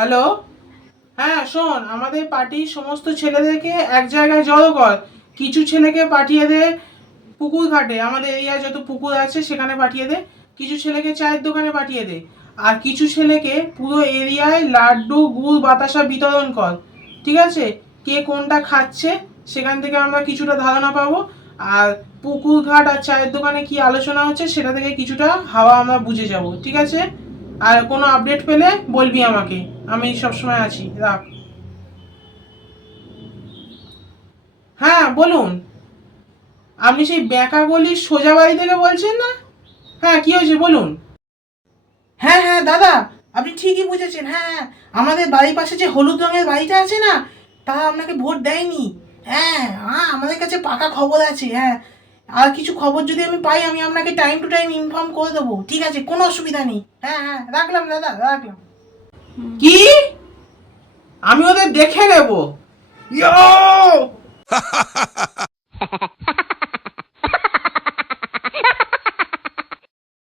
Hello. হ্যাঁ শোন, আমাদের পার্টির সমস্ত ছেলেদেরকে এক জায়গায় জড়ো কর। কিছু ছেলেকে পাঠিয়ে দে পুকুর ঘাটে, আমাদের এরিয়ায় যত পুকুর আছে সেখানে পাঠিয়ে দে। কিছু ছেলেকে চায়ের দোকানে পাঠিয়ে দে। আর কিছু ছেলেকে পুরো এরিয়ায় লাড্ডু গুড় বাতাসা বিতরণ কর। ঠিক আছে? কে কোনটা খাচ্ছে সেখান থেকে আমরা কিছুটা ধারণা পাবো। আর পুকুর ঘাট আর চায়ের দোকানে কি আলোচনা হচ্ছে সেটা থেকে কিছুটা হাওয়া আমরা বুঝে যাব। ঠিক আছে? আর কোনো আপডেট পেলে বলবি আমাকে, আমি সবসময় আছি। রাখ। হ্যাঁ বলুন। আপনি সেই ব্যাঁকা গলির সোজা বাড়ি থেকে বলছেন না? হ্যাঁ কি হয়েছে বলুন। হ্যাঁ হ্যাঁ দাদা, আপনি ঠিকই বুঝেছেন। হ্যাঁ হ্যাঁ, আমাদের বাড়ির পাশে যে হলুদ রঙের বাড়িটা আছে না, তারা আপনাকে ভোট দেয়নি। হ্যাঁ হ্যাঁ, আমাদের কাছে পাকা খবর আছে। হ্যাঁ, আর কিছু খবর যদি আমি পাই আমি আপনাকে টাইম টু টাইম ইনফর্ম করে দেবো। ঠিক আছে, কোনো অসুবিধা নেই। হ্যাঁ হ্যাঁ, রাখলাম দাদা, রাখলাম। কি? আমি ওদের দেখে নেব। ইয়ো!